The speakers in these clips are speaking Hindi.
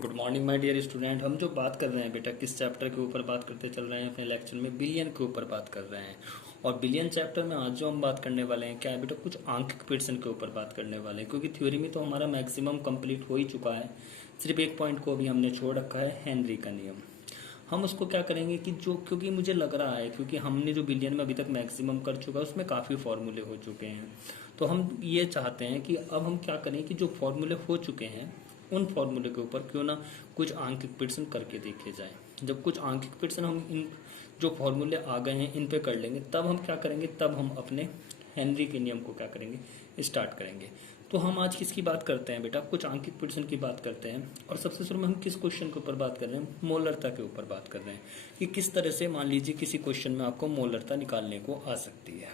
Good morning my dear student. हम जो बात कर रहे हैं बेटा किस चैप्टर के ऊपर बात करते चल रहे हैं अपने लेक्चर में, बिलियन के ऊपर बात कर रहे हैं। और बिलियन चैप्टर में आज जो हम बात करने वाले हैं क्या है बेटा, कुछ आंकिक प्रश्न के ऊपर बात करने वाले हैं। क्योंकि थ्योरी में तो हमारा मैक्सिमम कंप्लीट हो ही चुका है, सिर्फ एक पॉइंट को भी हमने छोड़ रखा है, हेनरी का नियम। हम उसको क्या करेंगे कि जो, क्योंकि मुझे लग रहा है क्योंकि हमने जो बिलियन में अभी तक मैक्सिमम कर चुका है उसमें काफ़ी फॉर्मूले हो चुके हैं, तो हम ये चाहते हैं कि अब हम क्या करें कि जो फॉर्मूले हो चुके हैं उन फॉर्मूले के ऊपर क्यों ना कुछ आंकिक प्रश्न करके देखे जाए। जब कुछ आंकिक प्रश्न हम इन जो फॉर्मूले आ गए हैं इन पे कर लेंगे, तब हम क्या करेंगे, तब हम अपने हेनरी के नियम को क्या करेंगे, स्टार्ट करेंगे। तो हम आज किसकी बात करते हैं बेटा, कुछ आंकिक प्रश्न की बात करते हैं। और सबसे शुरू में हम किस क्वेश्चन के ऊपर बात कर रहे हैं, मोलरता के ऊपर बात कर रहे हैं कि किस तरह से मान लीजिए किसी क्वेश्चन में आपको मोलरता निकालने को आ सकती है।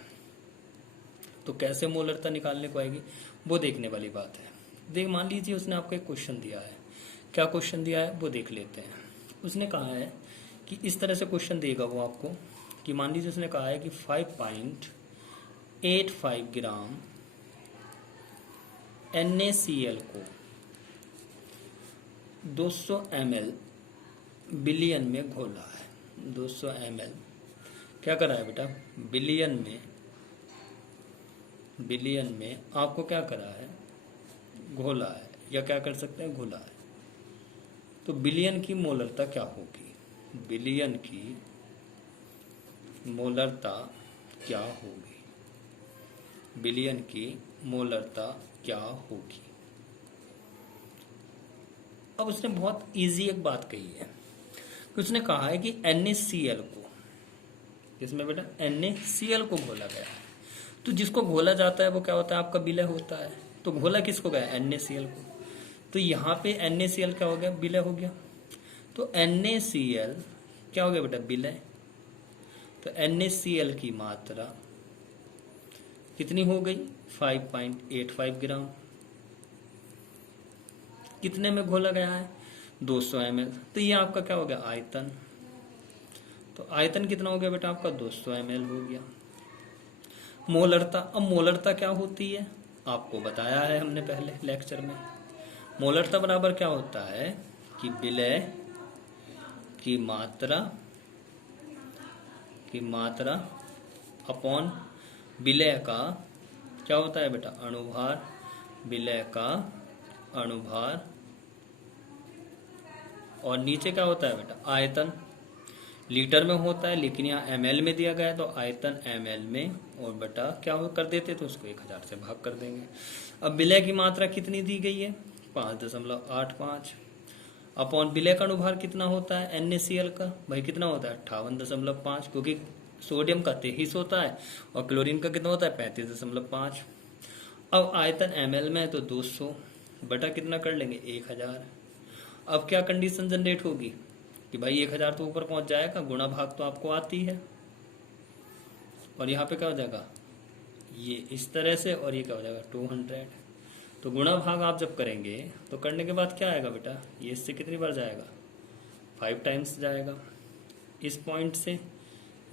तो कैसे मोलरता निकालने को आएगी वो देखने वाली बात है। देख, मान लीजिए उसने आपको एक क्वेश्चन दिया है, क्या क्वेश्चन दिया है वो देख लेते हैं। उसने कहा है कि इस तरह से क्वेश्चन देगा वो आपको कि मान लीजिए उसने कहा है कि 5.85 ग्राम NaCl को 200 ml बिलियन में घोला है। 200 ml क्या करा है बेटा, बिलियन में आपको क्या करा है, घोला है, या क्या कर सकते हैं, घोला है। तो बिलियन की मोलरता क्या होगी, बिलियन की मोलरता क्या होगी, बिलियन की मोलरता क्या होगी। अब उसने बहुत इजी एक बात कही है, उसने कहा है कि NaCl को, किसमें बेटा, NaCl को घोला गया है। तो जिसको घोला जाता है वो क्या होता है, आपका विलय होता है। तो घोला किसको गया, NaCl को। तो यहाँ पे NaCl क्या हो गया, विलय हो गया। तो NaCl क्या हो गया बेटा, विलय। तो NaCl की मात्रा कितनी हो गई, 5.85 ग्राम। कितने में घोला गया है, 200 ml। तो ये आपका क्या हो गया, आयतन। तो आयतन कितना हो गया बेटा आपका, 200 ml हो गया। मोलरता, अब मोलरता क्या होती है आपको बताया है हमने पहले लेक्चर में। मोलरता बराबर क्या होता है कि विलय की मात्रा अपॉन विलय का क्या होता है बेटा, अणुभार, विलय का अणुभार, और नीचे क्या होता है बेटा, आयतन। लीटर में होता है लेकिन यहाँ ml में दिया गया है, तो आयतन ml में, और बटा क्या हो कर देते तो उसको 1000 से भाग कर देंगे। अब विलय की मात्रा कितनी दी गई है, 5.85 अपॉन विलय का अनुभार कितना होता है NaCl का, भाई कितना होता है 58.5, क्योंकि सोडियम का 23 होता है और क्लोरीन का कितना होता है 35.5। अब आयतन ml में है तो 200 बटा कितना कर लेंगे 1000। अब क्या कंडीशन जनरेट होगी कि भाई 1000 तो ऊपर पहुंच जाएगा, गुणा भाग तो आपको आती है, और यहाँ पे क्या हो जाएगा, ये इस तरह से, और ये क्या हो जाएगा 200। तो गुणा भाग आप जब करेंगे तो करने के बाद क्या आएगा बेटा, ये इससे कितनी बार जाएगा, 5 टाइम्स जाएगा। इस पॉइंट से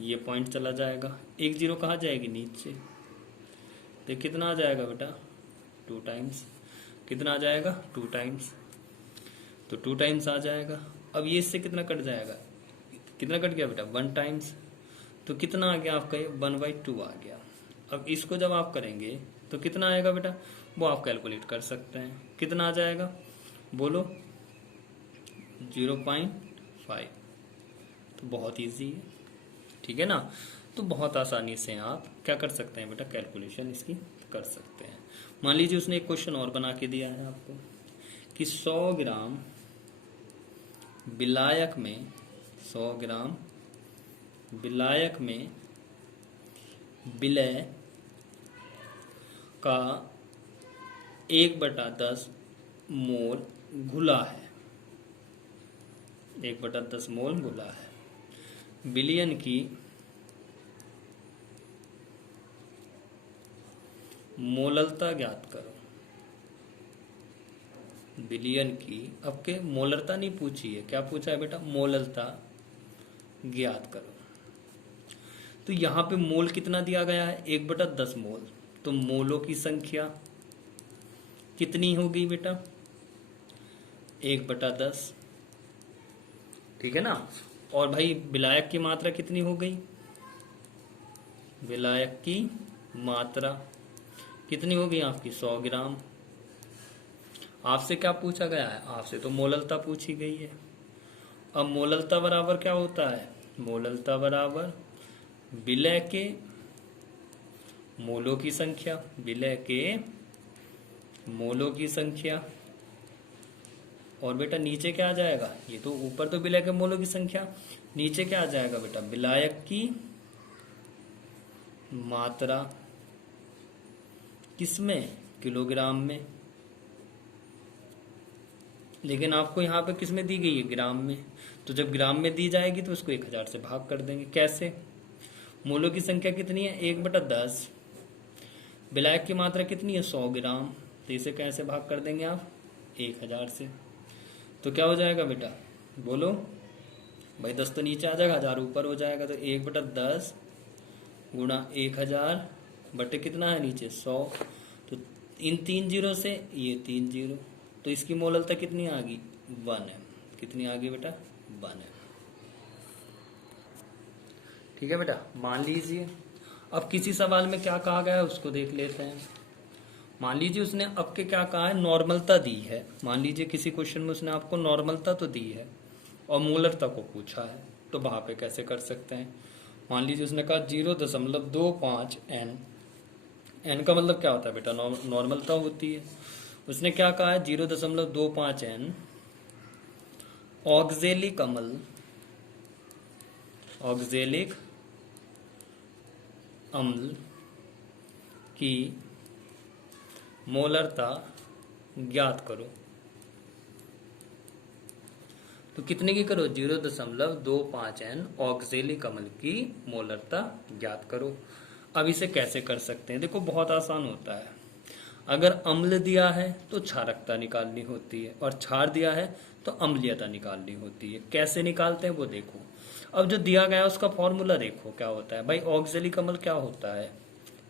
ये पॉइंट चला जाएगा, एक जीरो कहाँ जाएगी, नीचे। तो कितना आ जाएगा बेटा, 2 टाइम्स। कितना आ जाएगा, 2 टाइम्स। तो 2 टाइम्स आ जाएगा। अब ये इससे कितना कट जाएगा, कितना कट गया बेटा, 1 टाइम्स। तो कितना आ गया आपका, 1/2 आ गया। अब इसको जब आप करेंगे तो कितना आएगा बेटा, वो आप कैलकुलेट कर सकते हैं, कितना आ जाएगा बोलो, 0.5। तो बहुत इजी है, ठीक है ना। तो बहुत आसानी से आप क्या कर सकते हैं बेटा, कैलकुलेशन इसकी कर सकते हैं। मान लीजिए उसने एक क्वेश्चन और बना के दिया है आपको कि 100 ग्राम विलायक में, 100 ग्राम विलायक में विलय का 1/10 मोल घुला है, 1/10 मोल घुला है। विलयन की मोलरता ज्ञात करो। विलयन की, अब के मोलरता नहीं पूछी है, क्या पूछा है बेटा, मोलरता ज्ञात करो। तो यहाँ पे मोल कितना दिया गया है, 1/10 मोल। तो मोलों की संख्या कितनी होगी बेटा, 1/10, ठीक है ना। और भाई विलायक की मात्रा कितनी हो गई, विलायक की मात्रा कितनी हो गई आपकी 100 ग्राम। आपसे क्या पूछा गया है, आपसे तो मोललता पूछी गई है। अब मोललता बराबर क्या होता है, मोललता बराबर विलय के मोलों की संख्या, विलय के मोलों की संख्या। और बेटा नीचे क्या आ जाएगा, ये तो ऊपर तो विलय के मोलों की संख्या, नीचे क्या आ जाएगा बेटा, विलायक की मात्रा किसमें, किलोग्राम में। लेकिन आपको यहाँ पे किसमें दी गई है, ग्राम में। तो जब ग्राम में दी जाएगी तो उसको 1000 से भाग कर देंगे। कैसे, मोलों की संख्या कितनी है 1/10, विलायक की मात्रा कितनी है 100 ग्राम, तो इसे कैसे भाग कर देंगे आप 1000 से। तो क्या हो जाएगा बेटा, बोलो भाई, 10 तो नीचे आ जाएगा, 1000 ऊपर हो जाएगा। तो 1/10 गुणा 1000 बटे कितना है नीचे 100। तो इन 3 जीरो से ये 3 जीरो, तो इसकी मोललता कितनी आ गई 1 है। कितनी आ गई बेटा 1 है। ठीक है बेटा, मान लीजिए अब किसी सवाल में क्या कहा गया है उसको देख लेते हैं। मान लीजिए उसने अब के क्या कहा है, नॉर्मलता दी है। मान लीजिए किसी क्वेश्चन में उसने आपको नॉर्मलता तो दी है और मोलरता को पूछा है, तो वहां पे कैसे कर सकते हैं। मान लीजिए उसने कहा 0.25 n, n का मतलब क्या होता है बेटा, नॉर्मलता होती है। उसने क्या कहा है 0.25 n ऑक्जेलिक अम्ल, ऑक्जेलिक अम्ल की मोलरता ज्ञात करो। तो कितने की करो, 0.25 n ऑक्जेलिक अम्ल की मोलरता ज्ञात करो। अब इसे कैसे कर सकते हैं, देखो बहुत आसान होता है। अगर अम्ल दिया है तो क्षारकता निकालनी होती है, और क्षार दिया है तो अम्लीयता निकालनी होती है। कैसे निकालते हैं वो देखो। अब जो दिया गया है उसका फॉर्मूला देखो क्या होता है भाई, ऑक्जेलिक अम्ल क्या होता है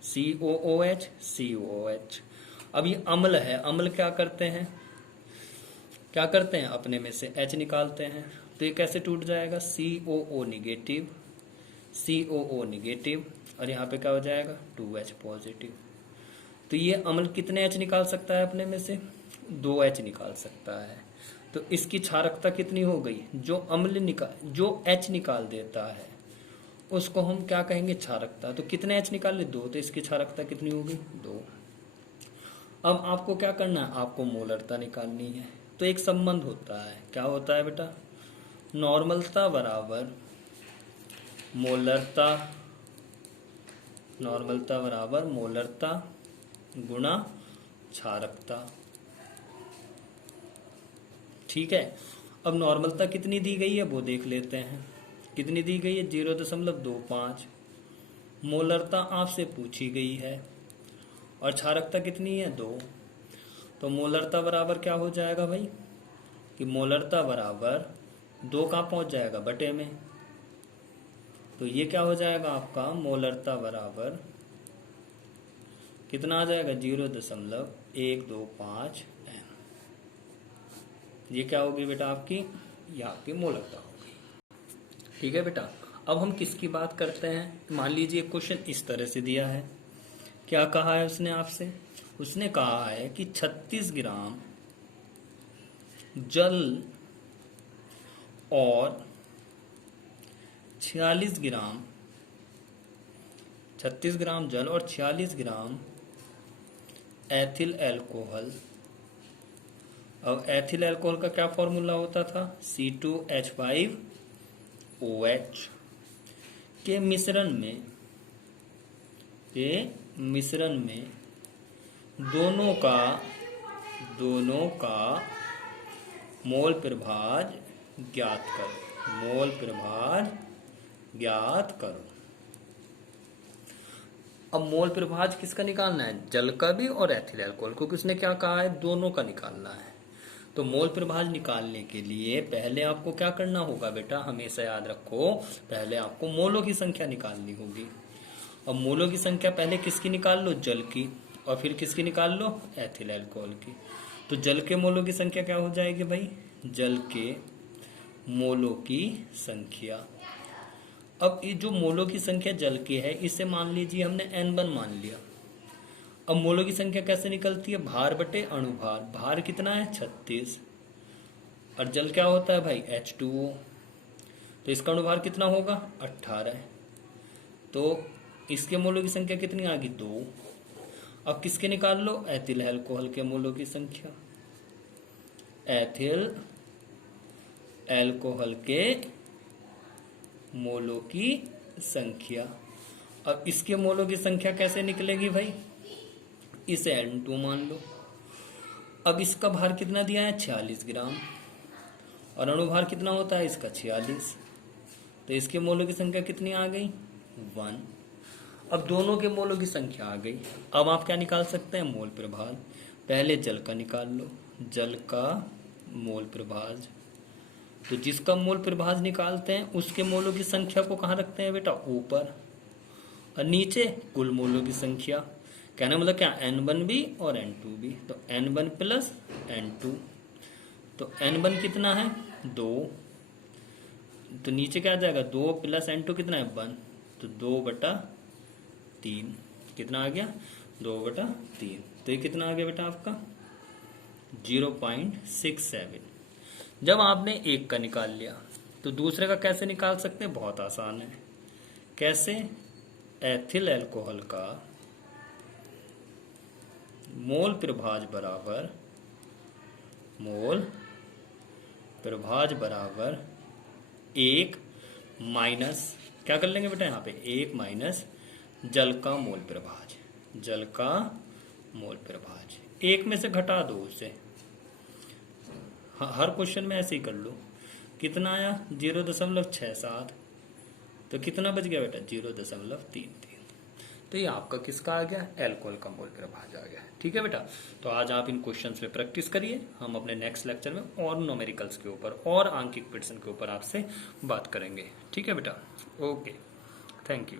COOH, COOH। अब ये अम्ल है, अम्ल क्या करते हैं, क्या करते हैं, अपने में से H निकालते हैं। तो ये कैसे टूट जाएगा, COO निगेटिव, COO निगेटिव, और यहाँ पे क्या हो जाएगा 2H पॉजिटिव। तो ये अम्ल कितने H निकाल सकता है अपने में से, 2H निकाल सकता है। तो इसकी क्षारकता कितनी हो गई, जो अम्ल जो H निकाल देता है उसको हम क्या कहेंगे, क्षारकता। तो कितने H निकाले 2, तो इसकी क्षारकता कितनी होगी 2। अब आपको क्या करना है, आपको मोलरता निकालनी है। तो एक संबंध होता है, क्या होता है बेटा, नॉर्मलता बराबर मोलरता, नॉर्मलता बराबर मोलरता गुणा क्षारकता। ठीक है, अब नॉर्मलता कितनी दी गई है वो देख लेते हैं। कितनी दी गई है 0.25। मोलरता आपसे पूछी गई है और क्षारकता कितनी है 2। तो मोलरता बराबर क्या हो जाएगा भाई, कि मोलरता बराबर 2 कहाँ पहुंच जाएगा, बटे में। तो ये क्या हो जाएगा आपका, मोलरता बराबर कितना आ जाएगा 0.125 n। ये क्या होगी बेटा आपकी, ये आपकी मोलरता होगी। ठीक है बेटा, अब हम किसकी बात करते हैं। मान लीजिए क्वेश्चन इस तरह से दिया है, क्या कहा है उसने आपसे, उसने कहा है कि 36 ग्राम जल और 46 ग्राम, 36 ग्राम जल और 46 ग्राम एथिल अल्कोहल। अब एथिल अल्कोहल का क्या फॉर्मूला होता था, C2H5OH के मिश्रण में दोनों का मोल प्रभाज ज्ञात करो, मोल प्रभाज ज्ञात करो। अब मोल प्रभाज किसका निकालना है, जल का भी और एथिल अल्कोहल, क्योंकि उसने क्या कहा है दोनों का निकालना है। तो मोल प्रभाज निकालने के लिए पहले आपको क्या करना होगा बेटा, हमेशा याद रखो, पहले आपको मोलों की संख्या निकालनी होगी। अब मोलों की संख्या पहले किसकी निकाल लो, जल की, और फिर किसकी निकाल लो, एथिल अल्कोहल की। तो जल के मोलों की संख्या क्या हो जाएगी भाई जल के मोलों की संख्या। अब ये जो मोलों की संख्या जल की है, इसे मान लीजिए हमने N1 मान लिया। अब मोलों की संख्या कैसे निकलती है? भार बटे अणुभार। भार कितना है? 36। और जल क्या होता है भाई? H2O। तो इसका अणुभार कितना होगा? 18। तो इसके मोलों की संख्या कितनी आ गई? 2। अब किसके निकाल लो? एथिल अल्कोहल के मोलों की संख्या। एथिल अल्कोहल के मोलों की संख्या। अब इसके मोलों की संख्या कैसे निकलेगी भाई? इसे N2 मान लो। अब इसका भार कितना दिया है? 46 ग्राम। और अणुभार कितना होता है इसका? 46। तो इसके मोलों की संख्या कितनी आ गई? 1। अब दोनों के मोलों की संख्या आ गई। अब आप क्या निकाल सकते हैं? मोल प्रभाज। पहले जल का निकाल लो। जल का मोल प्रभाज। तो जिसका मोल प्रभाज निकालते हैं उसके मोलों की संख्या को कहाँ रखते हैं बेटा? ऊपर। और नीचे कुल मोलों की संख्या। कहने मतलब क्या? N1 भी और N2 भी। तो N1 प्लस N2। तो N1 कितना है? 2। तो नीचे क्या आ जाएगा? 2 प्लस N2 कितना है? 1। तो 2/3 कितना आ गया? 2/3। तो ये कितना आ गया बेटा आपका? 0.67। जब आपने एक का निकाल लिया तो दूसरे का कैसे निकाल सकते हैं? बहुत आसान है। कैसे? एथिल अल्कोहल का मोल प्रभाज बराबर 1 माइनस, क्या कर लेंगे बेटा यहाँ पे? 1 माइनस जल का मोल प्रभाज। जल का मोल प्रभाज 1 में से घटा दो उसे। हर क्वेश्चन में ऐसे ही कर लो। कितना आया? 0.67। तो कितना बच गया बेटा? 0.33। तो ये आपका किसका आ गया? अल्कोहल का मोल प्रभाज आ गया। ठीक है बेटा। तो आज आप इन क्वेश्चंस पे प्रैक्टिस करिए। हम अपने नेक्स्ट लेक्चर में और न्यूमेरिकल्स के ऊपर और आंकिक प्रश्न के ऊपर आपसे बात करेंगे। ठीक है बेटा। Okay, thank you.